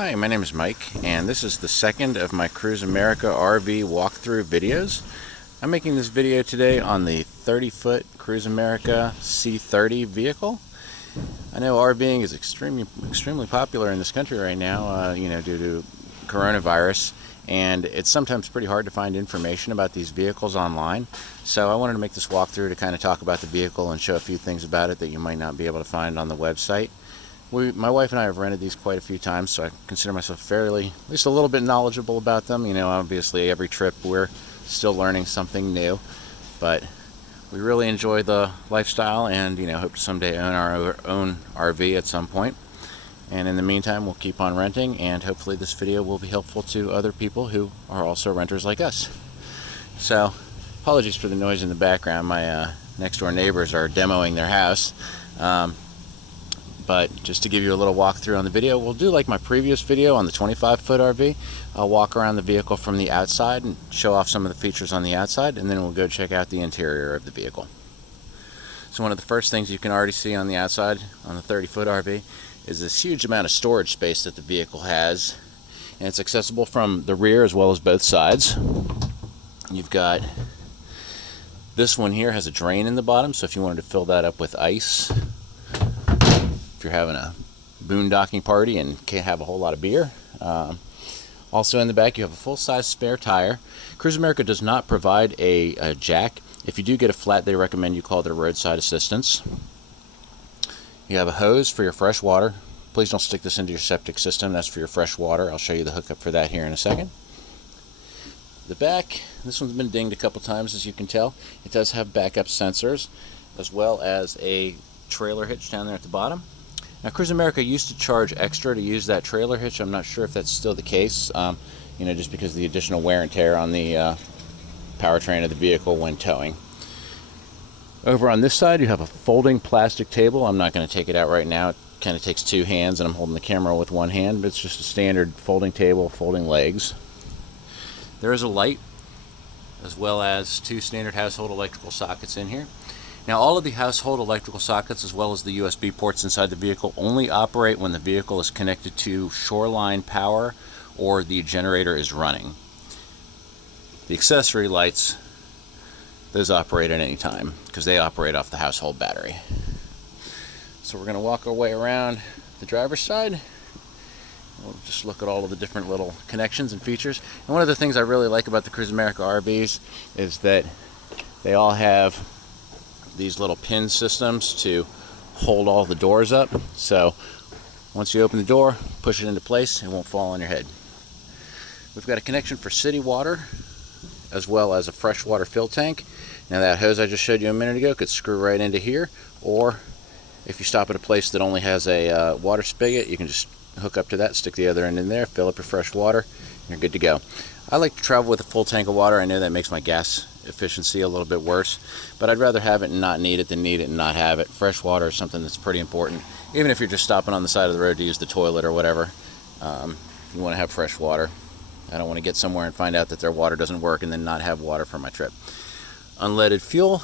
Hi, my name is Mike, and this is the second of my Cruise America RV walkthrough videos. I'm making this video today on the 30-foot Cruise America C30 vehicle. I know RVing is extremely popular in this country right now, due to coronavirus, and it's sometimes pretty hard to find information about these vehicles online. So I wanted to make this walkthrough to kind of talk about the vehicle and show a few things about it that you might not be able to find on the website. My wife and I have rented these quite a few times, so I consider myself fairly, at least a little bit knowledgeable about them. You know, obviously every trip we're still learning something new, but we really enjoy the lifestyle and, hope to someday own our own RV at some point. And in the meantime, we'll keep on renting, and hopefully this video will be helpful to other people who are also renters like us. So, apologies for the noise in the background. My next door neighbors are demoing their house. But just to give you a little walkthrough on the video, we'll do like my previous video on the 25-foot RV. I'll walk around the vehicle from the outside and show off some of the features on the outside, and then we'll go check out the interior of the vehicle. So one of the first things you can already see on the outside on the 30-foot RV is this huge amount of storage space that the vehicle has, and it's accessible from the rear as well as both sides. You've got this one here has a drain in the bottom, so if you wanted to fill that up with ice, if you're having a boondocking party and can't have a whole lot of beer. Also in the back you have a full-size spare tire. Cruise America does not provide a jack. If you do get a flat, they recommend you call their roadside assistance. You have a hose for your fresh water. Please don't stick this into your septic system. That's for your fresh water. I'll show you the hookup for that here in a second. The back, this one's been dinged a couple times, as you can tell. It does have backup sensors as well as a trailer hitch down there at the bottom. Now, Cruise America used to charge extra to use that trailer hitch. I'm not sure if that's still the case, just because of the additional wear and tear on the powertrain of the vehicle when towing. Over on this side, you have a folding plastic table. I'm not going to take it out right now. It kind of takes two hands, and I'm holding the camera with one hand, but it's just a standard folding table, folding legs. There is a light, as well as two standard household electrical sockets in here. Now, all of the household electrical sockets, as well as the USB ports inside the vehicle, only operate when the vehicle is connected to Shoreline power or the generator is running. The accessory lights, those operate at any time because they operate off the household battery. So we're going to walk our way around the driver's side. We'll just look at all of the different little connections and features. And one of the things I really like about the Cruise America RVs is that they all have these little pin systems to hold all the doors up. So once you open the door, push it into place, it won't fall on your head. We've got a connection for city water as well as a freshwater fill tank. Now, that hose I just showed you a minute ago could screw right into here, or if you stop at a place that only has a water spigot, you can just hook up to that, stick the other end in there, fill up your fresh water, and you're good to go. I like to travel with a full tank of water. I know that makes my gas efficiency a little bit worse, but I'd rather have it and not need it than need it and not have it. Fresh water is something that's pretty important. Even if you're just stopping on the side of the road to use the toilet or whatever, you want to have fresh water. I don't want to get somewhere and find out that their water doesn't work and then not have water for my trip. Unleaded fuel.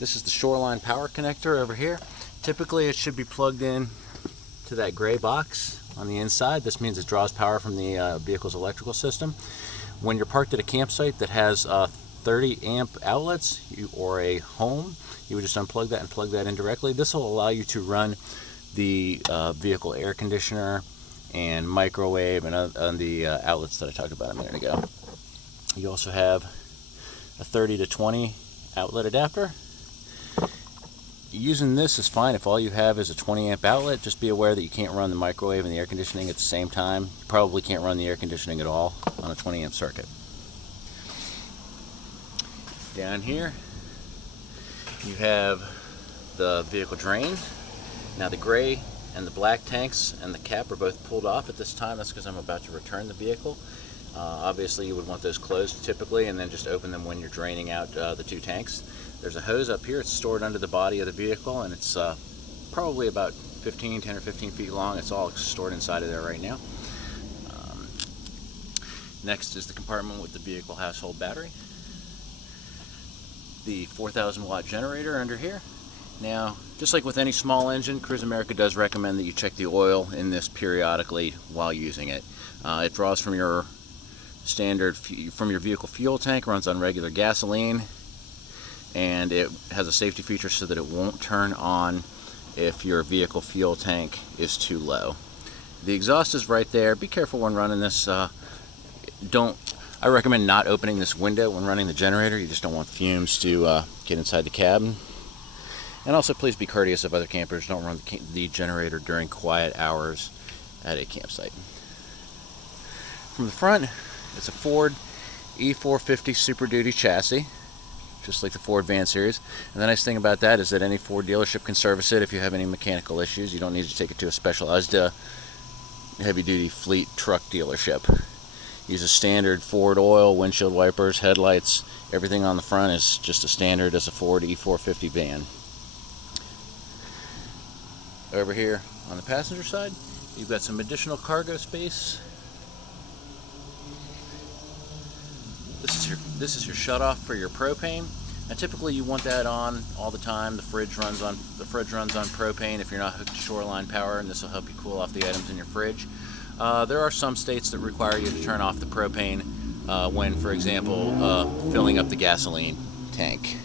This is the Shoreline power connector over here. Typically it should be plugged in to that gray box on the inside. This means it draws power from the vehicle's electrical system. When you're parked at a campsite that has 30 amp outlets or a home, you would just unplug that and plug that in directly. This will allow you to run the vehicle air conditioner and microwave and the outlets that I talked about a minute ago. You also have a 30 to 20 outlet adapter. Using this is fine if all you have is a 20 amp outlet. Just be aware that you can't run the microwave and the air conditioning at the same time. You probably can't run the air conditioning at all on a 20 amp circuit. Down here you have the vehicle drain. Now, the gray and the black tanks and the cap are both pulled off at this time. That's because I'm about to return the vehicle. Obviously you would want those closed typically, and then just open them when you're draining out the two tanks. There's a hose up here. It's stored under the body of the vehicle, and it's probably about 10 or 15 feet long. It's all stored inside of there right now. Next is the compartment with the vehicle household battery. The 4,000 watt generator under here. Now, Just like with any small engine, Cruise America does recommend that you check the oil in this periodically while using it. It draws from your vehicle fuel tank, runs on regular gasoline, and it has a safety feature so that it won't turn on if your vehicle fuel tank is too low. The exhaust is right there. Be careful when running this. I recommend not opening this window when running the generator. You just don't want fumes to get inside the cabin. And also, please be courteous of other campers. Don't run the generator during quiet hours at a campsite. From the front, it's a Ford E450 Super Duty chassis, just like the Ford Van Series. And the nice thing about that is that any Ford dealership can service it if you have any mechanical issues. You don't need to take it to a specialized heavy-duty fleet truck dealership. Use a standard Ford oil, windshield wipers, headlights. Everything on the front is just a standard as a Ford E450 van. Over here on the passenger side, you've got some additional cargo space. This is your shutoff for your propane. Now typically you want that on all the time. The fridge runs on propane if you're not hooked to Shoreline power, and this will help you cool off the items in your fridge. There are some states that require you to turn off the propane when, for example, filling up the gasoline tank.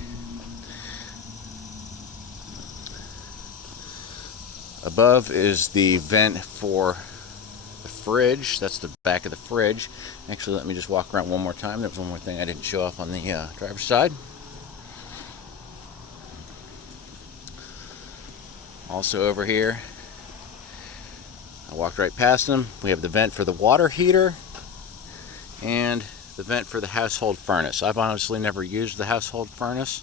Above is the vent for the fridge. That's the back of the fridge. Actually, let me just walk around one more time. There was one more thing I didn't show off on the driver's side. Also over here, I walked right past them. We have the vent for the water heater and the vent for the household furnace. I've honestly never used the household furnace.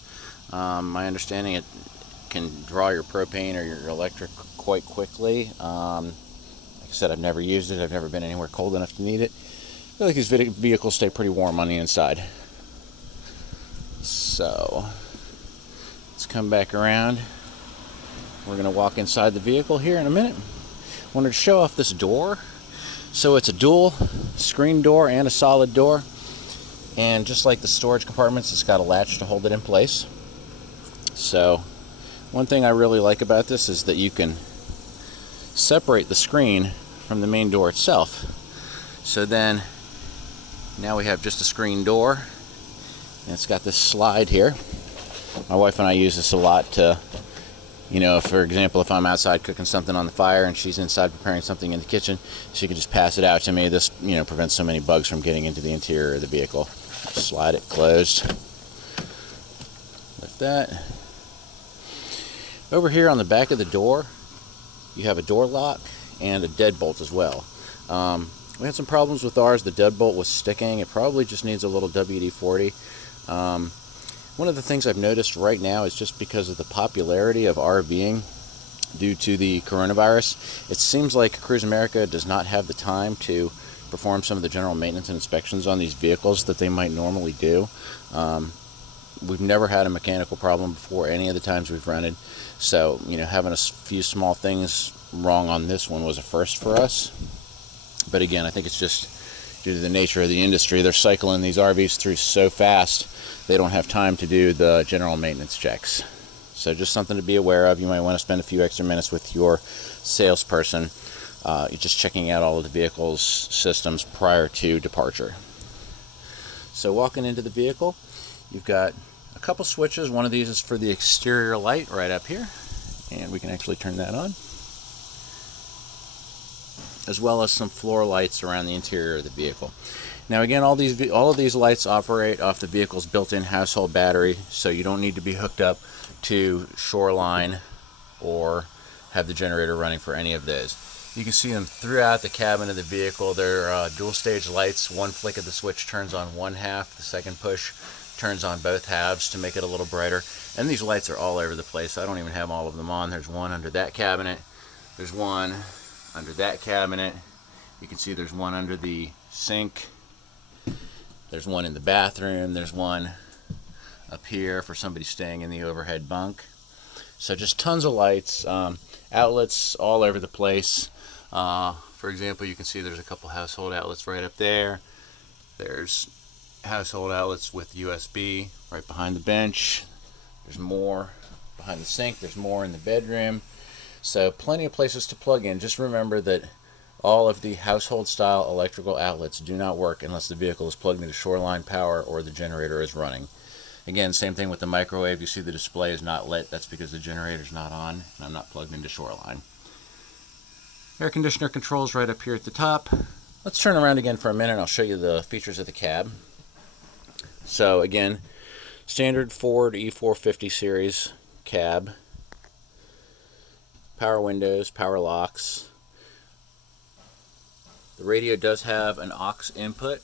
My understanding, it can draw your propane or your electric quite quickly. Like I said, I've never used it. I've never been anywhere cold enough to need it. I feel like these vehicles stay pretty warm on the inside. So let's come back around. We're going to walk inside the vehicle here in a minute. Wanted to show off this door. So it's a dual screen door and a solid door. And just like the storage compartments, it's got a latch to hold it in place. So one thing I really like about this is that you can separate the screen from the main door itself. So then now we have just a screen door, and it's got this slide here. My wife and I use this a lot to, for example, if I'm outside cooking something on the fire and she's inside preparing something in the kitchen, she can just pass it out to me. This, prevents so many bugs from getting into the interior of the vehicle. Slide it closed. Lift that. Over here on the back of the door, you have a door lock and a deadbolt as well. We had some problems with ours. The deadbolt was sticking. It probably just needs a little WD-40. One of the things I've noticed right now is just because of the popularity of RVing due to the coronavirus, it seems like Cruise America does not have the time to perform some of the general maintenance and inspections on these vehicles that they might normally do. We've never had a mechanical problem before any of the times we've rented. So, having a few small things wrong on this one was a first for us. But again, I think it's just due to the nature of the industry. They're cycling these RVs through so fast, they don't have time to do the general maintenance checks. So just something to be aware of. You might want to spend a few extra minutes with your salesperson, just checking out all of the vehicle's systems prior to departure. So walking into the vehicle, you've got a couple switches. One of these is for the exterior light right up here, and we can actually turn that on, as well as some floor lights around the interior of the vehicle. Now again, all of these lights operate off the vehicle's built-in household battery, so you don't need to be hooked up to Shoreline or have the generator running for any of those. You can see them throughout the cabin of the vehicle. They're dual stage lights. One flick of the switch turns on one half, the second push turns on both halves to make it a little brighter. And these lights are all over the place. I don't even have all of them on. There's one under that cabinet. There's one under that cabinet. You can see there's one under the sink. There's one in the bathroom. There's one up here for somebody staying in the overhead bunk. So just tons of lights, outlets all over the place. For example, you can see there's a couple household outlets right up there. There's household outlets with USB right behind the bench. There's more behind the sink. There's more in the bedroom. So plenty of places to plug in. Just remember that all of the household style electrical outlets do not work unless the vehicle is plugged into Shoreline power or the generator is running. Again, same thing with the microwave. You see the display is not lit. That's because the generator is not on and I'm not plugged into Shoreline. Air conditioner controls right up here at the top. Let's turn around again for a minute and I'll show you the features of the cab. So again, standard Ford E450 series cab. Power windows, power locks. The radio does have an aux input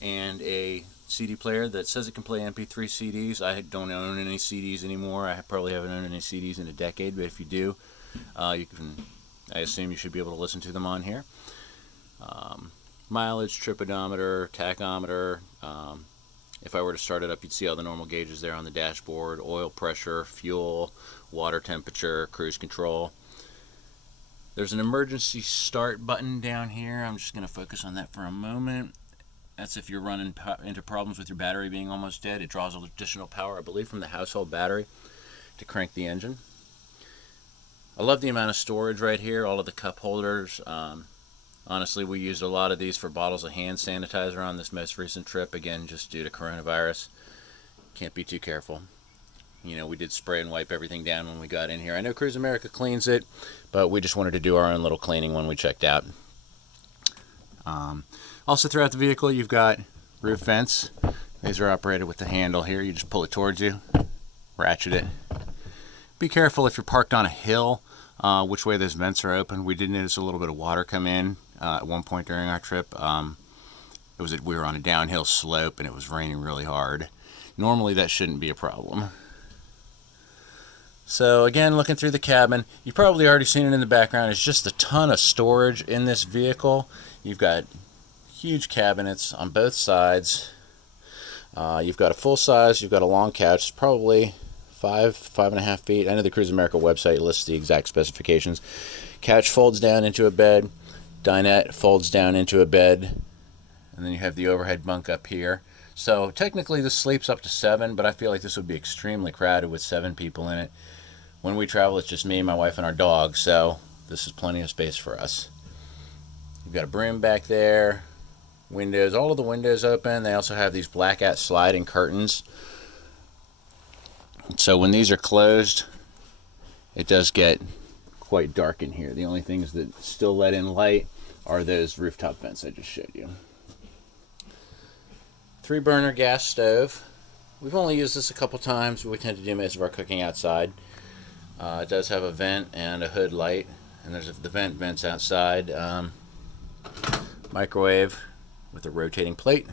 and a CD player that says it can play MP3 CDs. I don't own any CDs anymore. I probably haven't owned any CDs in a decade, but if you do, I assume you should be able to listen to them on here. Mileage, trip odometer, tachometer. If I were to start it up, you'd see all the normal gauges there on the dashboard: oil pressure, fuel, water temperature, cruise control. There's an emergency start button down here. I'm just going to focus on that for a moment. That's if you're running into problems with your battery being almost dead. It draws additional power, I believe, from the household battery to crank the engine. I love the amount of storage right here, all of the cup holders. Honestly, we used a lot of these for bottles of hand sanitizer on this most recent trip, again, just due to coronavirus. Can't be too careful. You know, we did spray and wipe everything down when we got in here. I know Cruise America cleans it, but we just wanted to do our own little cleaning when we checked out. Also, throughout the vehicle, you've got roof vents. These are operated with the handle here. You just pull it towards you, ratchet it. Be careful if you're parked on a hill, which way those vents are open. We did notice a little bit of water come in at one point during our trip. We were on a downhill slope and it was raining really hard. Normally that shouldn't be a problem. So again, looking through the cabin, you've probably already seen it in the background. It's just a ton of storage in this vehicle. You've got huge cabinets on both sides. You've got a full size, you've got a long couch. It's probably 5.5 feet. I know the Cruise America website lists the exact specifications. Couch folds down into a bed. Dinette folds down into a bed. And then you have the overhead bunk up here. So technically this sleeps up to 7, but I feel like this would be extremely crowded with 7 people in it. When we travel, it's just me, my wife, and our dog, so this is plenty of space for us. You've got a broom back there. Windows, all of the windows open. They also have these blackout sliding curtains. So when these are closed, it does get quite dark in here. The only things that still let in light are those rooftop vents I just showed you. 3-burner gas stove. We've only used this a couple times, but we tend to do most of our cooking outside. It does have a vent and a hood light, and there's the vents outside. Microwave with a rotating plate.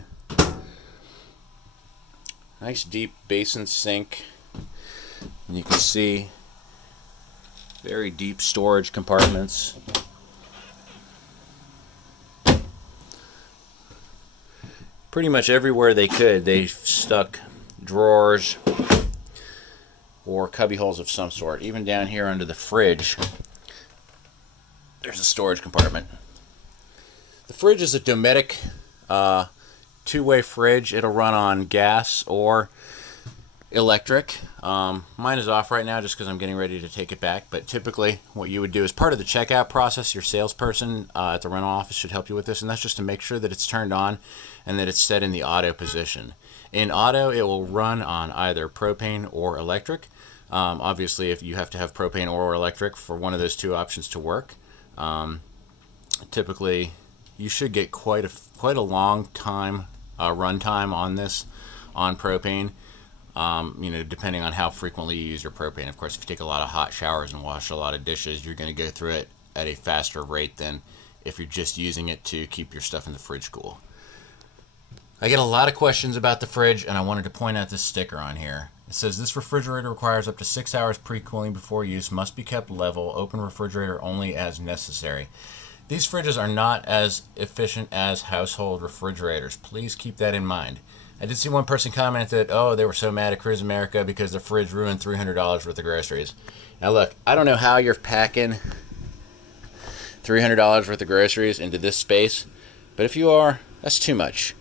Nice deep basin sink. And you can see very deep storage compartments. Pretty much everywhere they could, they stuck drawers or cubby holes of some sort. Even down here under the fridge, there's a storage compartment. The fridge is a Dometic two-way fridge. It'll run on gas or electric. Mine is off right now just because I'm getting ready to take it back, but typically what you would do as part of the checkout process, your salesperson at the rental office should help you with this, and that's just to make sure that it's turned on and that it's set in the auto position. In auto, it will run on either propane or electric. Obviously, if you have to have propane or electric for one of those two options to work, typically you should get quite a long time run time on this on propane. Depending on how frequently you use your propane. Of course, if you take a lot of hot showers and wash a lot of dishes, you're going to go through it at a faster rate than if you're just using it to keep your stuff in the fridge cool. I get a lot of questions about the fridge, and I wanted to point out this sticker on here. It says, this refrigerator requires up to 6 hours pre-cooling before use, must be kept level, open refrigerator only as necessary. These fridges are not as efficient as household refrigerators. Please keep that in mind. I did see one person comment that, oh, they were so mad at Cruise America because the fridge ruined $300 worth of groceries. Now look, I don't know how you're packing $300 worth of groceries into this space, but if you are, that's too much.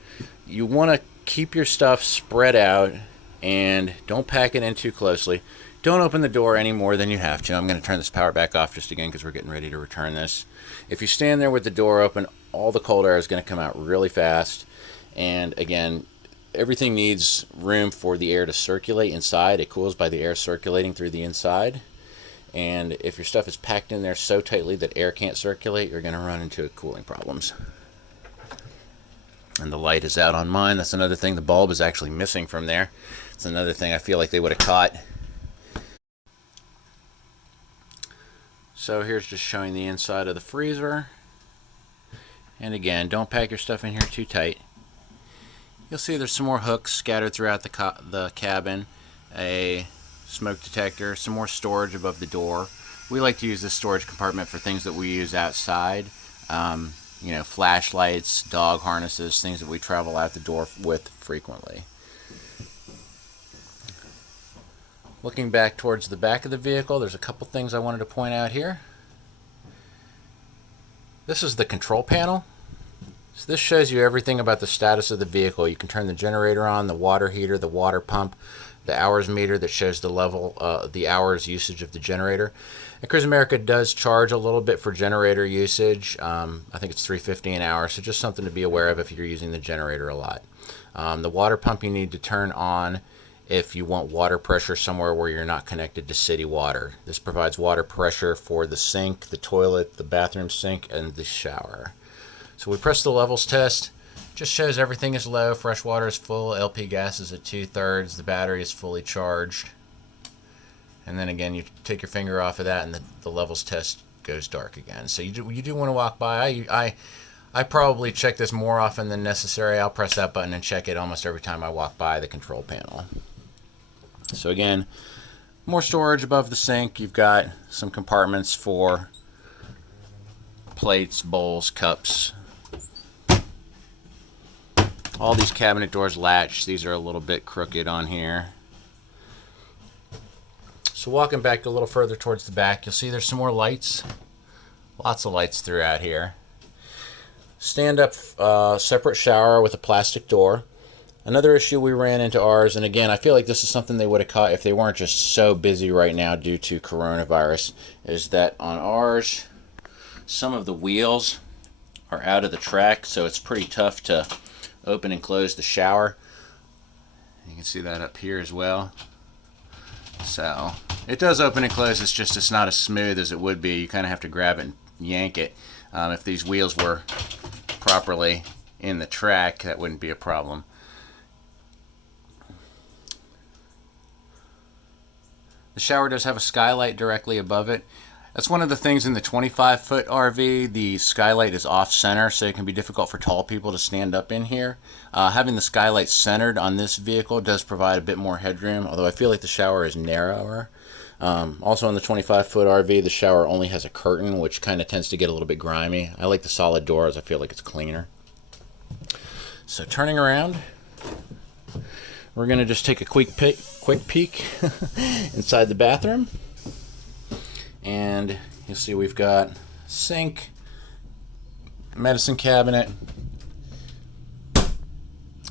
You want to keep your stuff spread out and don't pack it in too closely. Don't open the door any more than you have to. I'm going to turn this power back off just again because we're getting ready to return this. If you stand there with the door open, all the cold air is going to come out really fast. And again, everything needs room for the air to circulate inside. It cools by the air circulating through the inside. And if your stuff is packed in there so tightly that air can't circulate, you're going to run into cooling problems. And the light is out on mine. That's another thing. The bulb is actually missing from there. It's another thing I feel like they would have caught. So here's just showing the inside of the freezer. And again, don't pack your stuff in here too tight. You'll see there's some more hooks scattered throughout the cabin, a smoke detector, some more storage above the door. We like to use this storage compartment for things that we use outside. You know, flashlights, dog harnesses, things that we travel out the door with frequently. Looking back towards the back of the vehicle, there's a couple things I wanted to point out here. This is the control panel. So this shows you everything about the status of the vehicle. You can turn the generator on, the water heater, the water pump, the hours meter that shows the level, the hours usage of the generator. And Cruise America does charge a little bit for generator usage. I think it's $3.50 an hour, so just something to be aware of if you're using the generator a lot. The water pump you need to turn on if you want water pressure somewhere where you're not connected to city water. This provides water pressure for the sink, the toilet, the bathroom sink, and the shower. So we press the levels test. Just shows everything is low, fresh water is full, LP gas is at 2/3, the battery is fully charged. And then again, you take your finger off of that and the levels test goes dark again. So you do want to walk by. I probably check this more often than necessary. I'll press that button and check it almost every time I walk by the control panel. So again, more storage above the sink. You've got some compartments for plates, bowls, cups. All these cabinet doors latch. These are a little bit crooked on here. So walking back a little further towards the back, you'll see there's some more lights. Lots of lights throughout here. Stand-up separate shower with a plastic door. Another issue we ran into ours, and again, I feel like this is something they would have caught if they weren't just so busy right now due to coronavirus, is that on ours, some of the wheels are out of the track, so it's pretty tough to open and close the shower. You can see that up here as well. So it does open and close, it's not as smooth as it would be. You kind of have to grab it and yank it. If these wheels were properly in the track, that wouldn't be a problem. The shower does have a skylight directly above it. That's one of the things in the 25-foot RV. The skylight is off-center, so it can be difficult for tall people to stand up in here. Having the skylight centered on this vehicle does provide a bit more headroom, although I feel like the shower is narrower. Also on the 25-foot RV, the shower only has a curtain, which kind of tends to get a little bit grimy. I like the solid doors. I feel like it's cleaner. So turning around, we're going to just take a quick peek inside the bathroom. And you'll see we've got sink, medicine cabinet,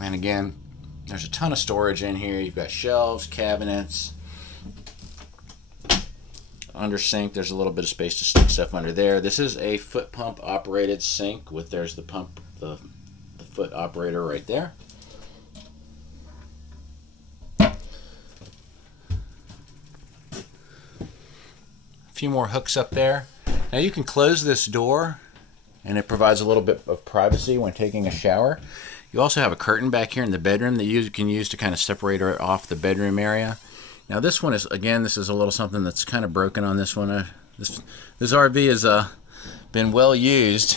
and again, there's a ton of storage in here. You've got shelves, cabinets. Under sink, there's a little bit of space to stick stuff under there. This is a foot pump operated sink with there's the pump, the foot operator right there. Few more hooks up there. Now you can close this door and it provides a little bit of privacy when taking a shower. You also have a curtain back here in the bedroom that you can use to kind of separate it off the bedroom area. Now this one is, again, this is a little something that's kind of broken on this one. This RV has been well used.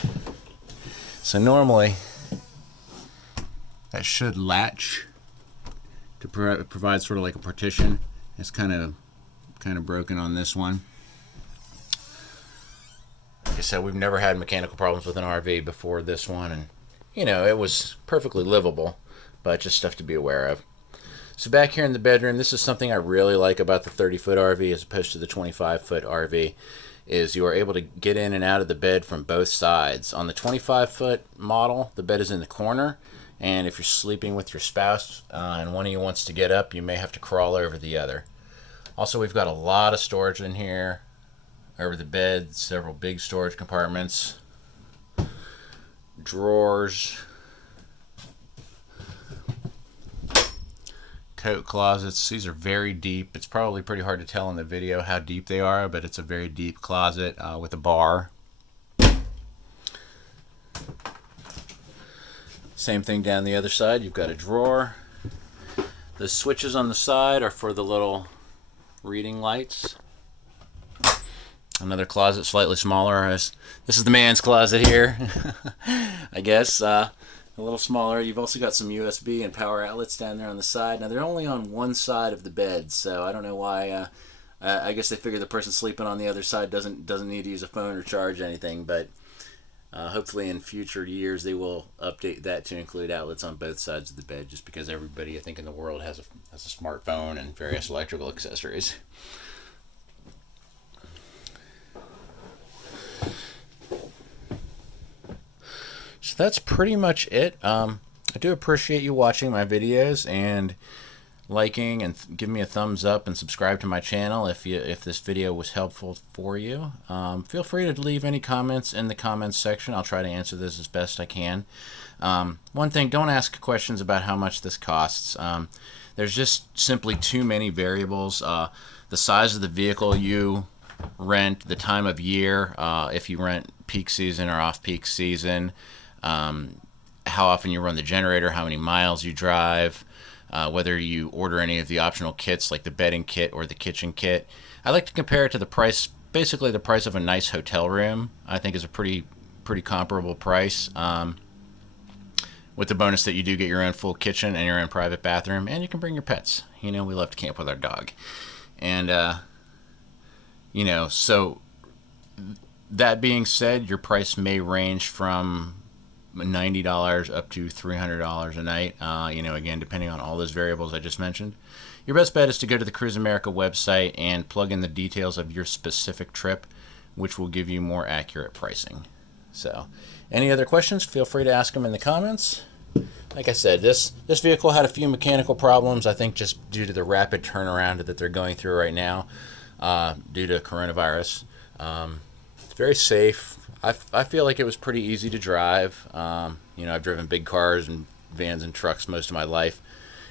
So normally that should latch to provide sort of like a partition. It's kind of broken on this one. Like I said, we've never had mechanical problems with an RV before this one, and you know, it was perfectly livable, but just stuff to be aware of. So back here in the bedroom, this is something I really like about the 30-foot RV as opposed to the 25-foot RV, is you are able to get in and out of the bed from both sides. On the 25-foot model, the bed is in the corner, and if you're sleeping with your spouse and one of you wants to get up, you may have to crawl over the other. Also, we've got a lot of storage in here. Over the bed, several big storage compartments, drawers, coat closets. These are very deep. It's probably pretty hard to tell in the video how deep they are, but it's a very deep closet with a bar. Same thing down the other side. You've got a drawer. The switches on the side are for the little reading lights. Another closet, slightly smaller. This is the man's closet here, I guess. A little smaller. You've also got some USB and power outlets down there on the side. Now, they're only on one side of the bed, so I don't know why. I guess they figure the person sleeping on the other side doesn't need to use a phone or charge anything, but hopefully in future years they will update that to include outlets on both sides of the bed, just because everybody, I think, in the world has a smartphone and various electrical accessories. So that's pretty much it. I do appreciate you watching my videos and liking and giving me a thumbs up and subscribe to my channel if this video was helpful for you. Feel free to leave any comments in the comments section. I'll try to answer this as best I can. One thing, don't ask questions about how much this costs. There's just simply too many variables. The size of the vehicle you rent, the time of year, if you rent peak season or off-peak season, how often you run the generator, how many miles you drive, whether you order any of the optional kits like the bedding kit or the kitchen kit. I like to compare it to the price, basically the price of a nice hotel room. I think is a pretty comparable price, with the bonus that you do get your own full kitchen and your own private bathroom, and you can bring your pets. You know, we love to camp with our dog. And, you know, so that being said, your price may range from $90 up to $300 a night, you know, again, depending on all those variables I just mentioned. Your best bet is to go to the Cruise America website and plug in the details of your specific trip, which will give you more accurate pricing. So, any other questions, feel free to ask them in the comments. Like I said, this vehicle had a few mechanical problems, I think just due to the rapid turnaround that they're going through right now, due to coronavirus. It's very safe. I feel like it was pretty easy to drive. You know, I've driven big cars and vans and trucks most of my life.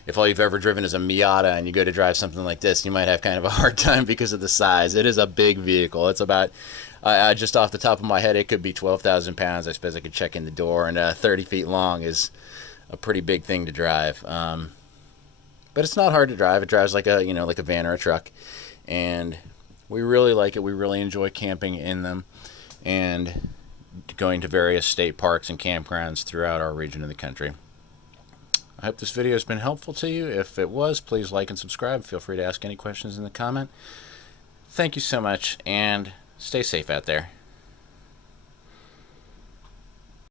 If all you've ever driven is a Miata and you go to drive something like this, you might have kind of a hard time because of the size. It is a big vehicle. It's about, just off the top of my head, it could be 12,000 pounds. I suppose I could check in the door. And 30 feet long is a pretty big thing to drive. But it's not hard to drive. It drives like a, you know, like a van or a truck. And we really like it. We really enjoy camping in them and going to various state parks and campgrounds throughout our region of the country. I hope this video has been helpful to you. If it was, please like and subscribe. Feel free to ask any questions in the comment. Thank you so much, and stay safe out there.